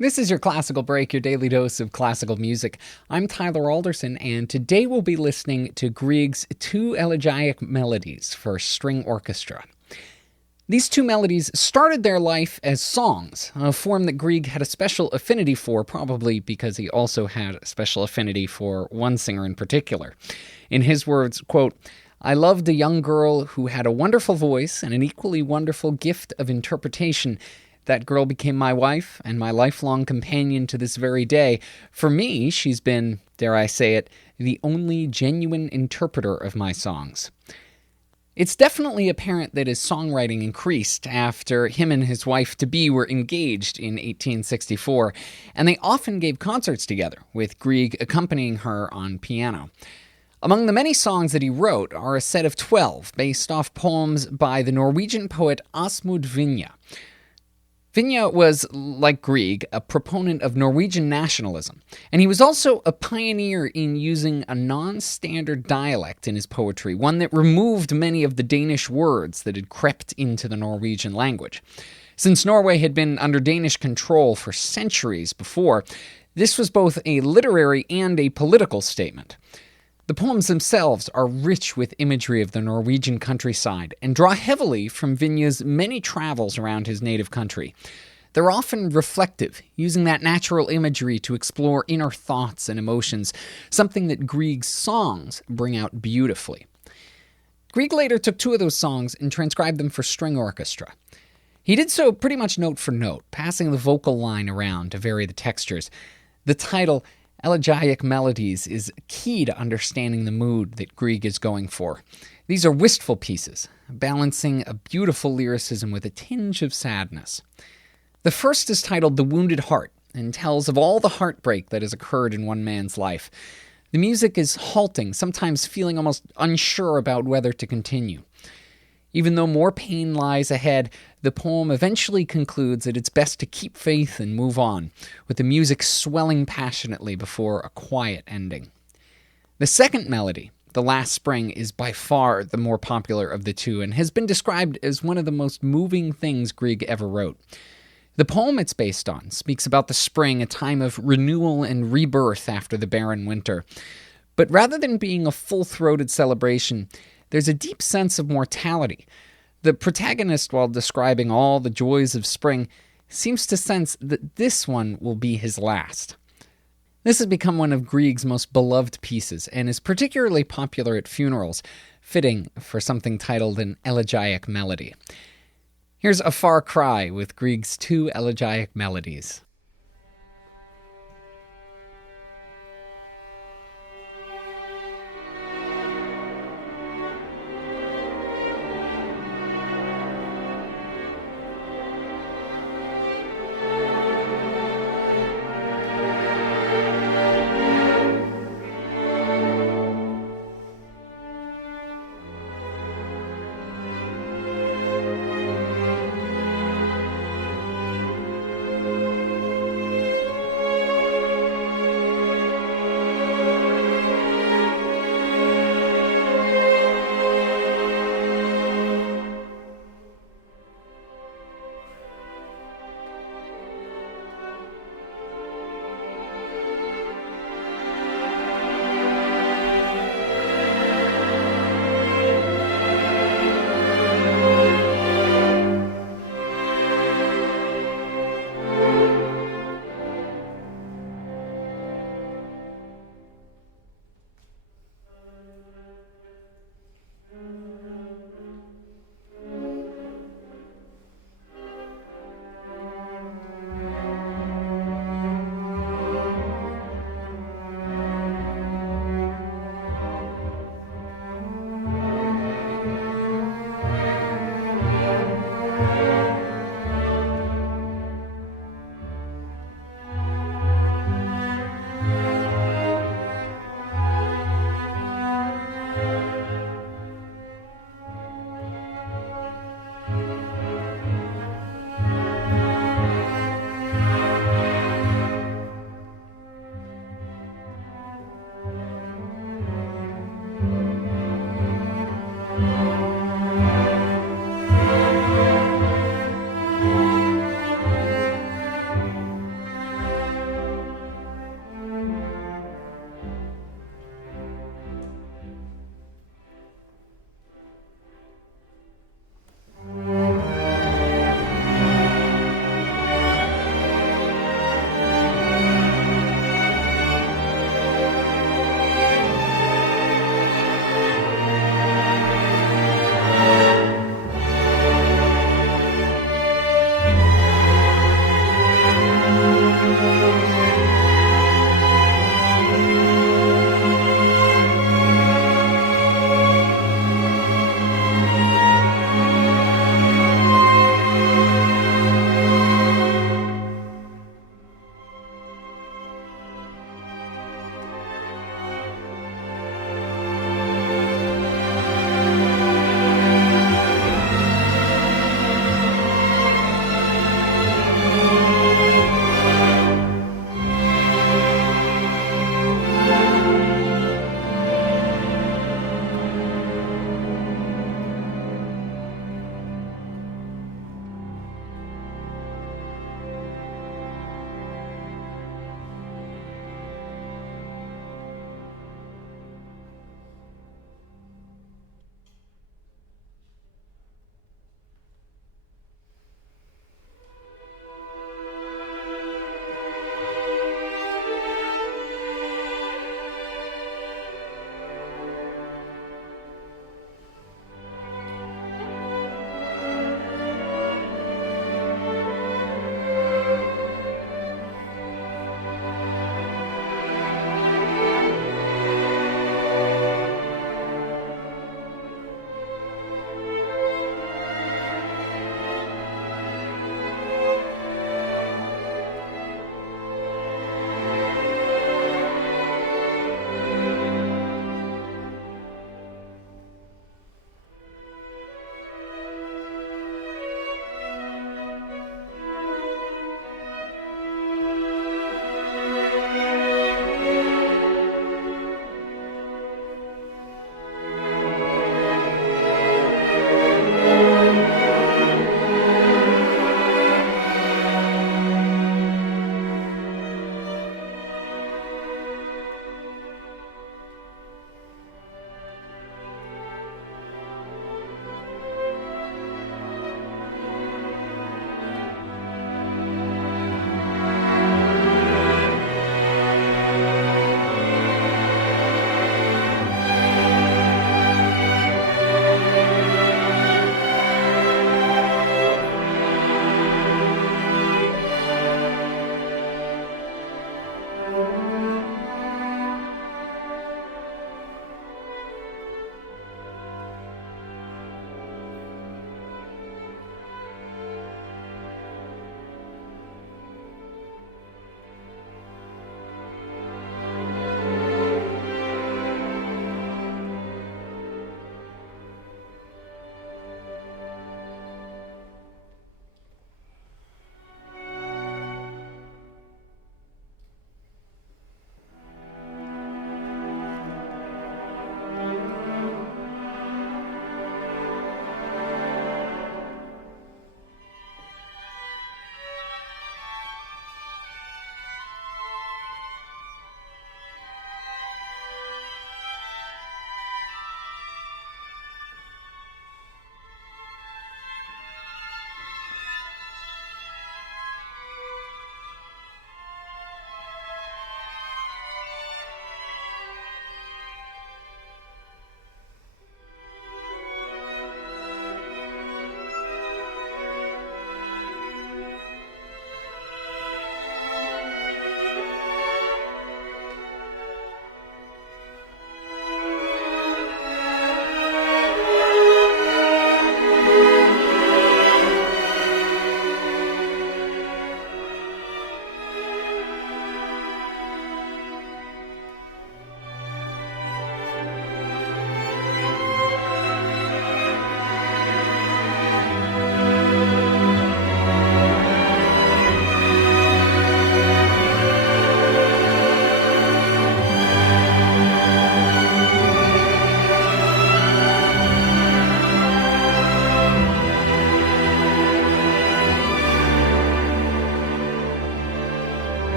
This is your Classical Break, your daily dose of classical music. I'm Tyler Alderson, and today we'll be listening to Grieg's two Elegiac Melodies for string orchestra. These two melodies started their life as songs, a form that Grieg had a special affinity for, probably because he also had a special affinity for one singer in particular. In his words, quote, "I loved a young girl who had a wonderful voice and an equally wonderful gift of interpretation. That girl became my wife and my lifelong companion to this very day. For me, she's been, dare I say it, the only genuine interpreter of my songs." It's definitely apparent that his songwriting increased after him and his wife-to-be were engaged in 1864, and they often gave concerts together, with Grieg accompanying her on piano. Among the many songs that he wrote are a set of 12 based off poems by the Norwegian poet Asmund Vinje. Vinje was, like Grieg, a proponent of Norwegian nationalism, and he was also a pioneer in using a non-standard dialect in his poetry, one that removed many of the Danish words that had crept into the Norwegian language. Since Norway had been under Danish control for centuries before, this was both a literary and a political statement. The poems themselves are rich with imagery of the Norwegian countryside and draw heavily from Vinje's many travels around his native country. They're often reflective, using that natural imagery to explore inner thoughts and emotions, something that Grieg's songs bring out beautifully. Grieg later took two of those songs and transcribed them for string orchestra. He did so pretty much note for note, passing the vocal line around to vary the textures. The title, Elegiac Melodies, is key to understanding the mood that Grieg is going for. These are wistful pieces, balancing a beautiful lyricism with a tinge of sadness. The first is titled The Wounded Heart, and tells of all the heartbreak that has occurred in one man's life. The music is halting, sometimes feeling almost unsure about whether to continue. Even though more pain lies ahead, the poem eventually concludes that it's best to keep faith and move on, with the music swelling passionately before a quiet ending. The second melody, The Last Spring, is by far the more popular of the two and has been described as one of the most moving things Grieg ever wrote. The poem it's based on speaks about the spring, a time of renewal and rebirth after the barren winter. But rather than being a full-throated celebration, there's a deep sense of mortality. The protagonist, while describing all the joys of spring, seems to sense that this one will be his last. This has become one of Grieg's most beloved pieces and is particularly popular at funerals, fitting for something titled an elegiac melody. Here's A Far Cry with Grieg's two elegiac melodies.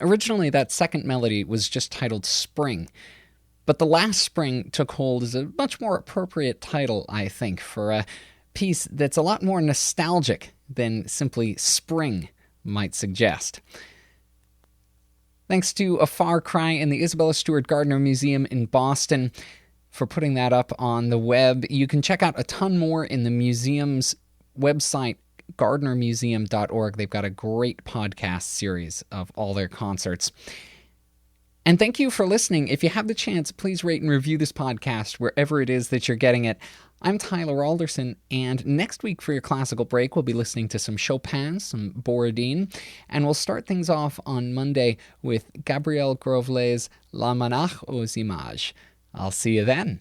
Originally, that second melody was just titled Spring, but The Last Spring took hold as a much more appropriate title, I think, for a piece that's a lot more nostalgic than simply spring might suggest. Thanks to A Far Cry and the Isabella Stewart Gardner Museum in Boston for putting that up on the web. You can check out a ton more in the museum's website, gardnermuseum.org. They've got a great podcast series of all their concerts. And thank you for listening. If you have the chance, please rate and review this podcast wherever it is that you're getting it. I'm Tyler Alderson, and next week for your classical break, we'll be listening to some Chopin, some Borodin, and we'll start things off on Monday with Gabriel Grovlet's La Monarque aux Images. I'll see you then.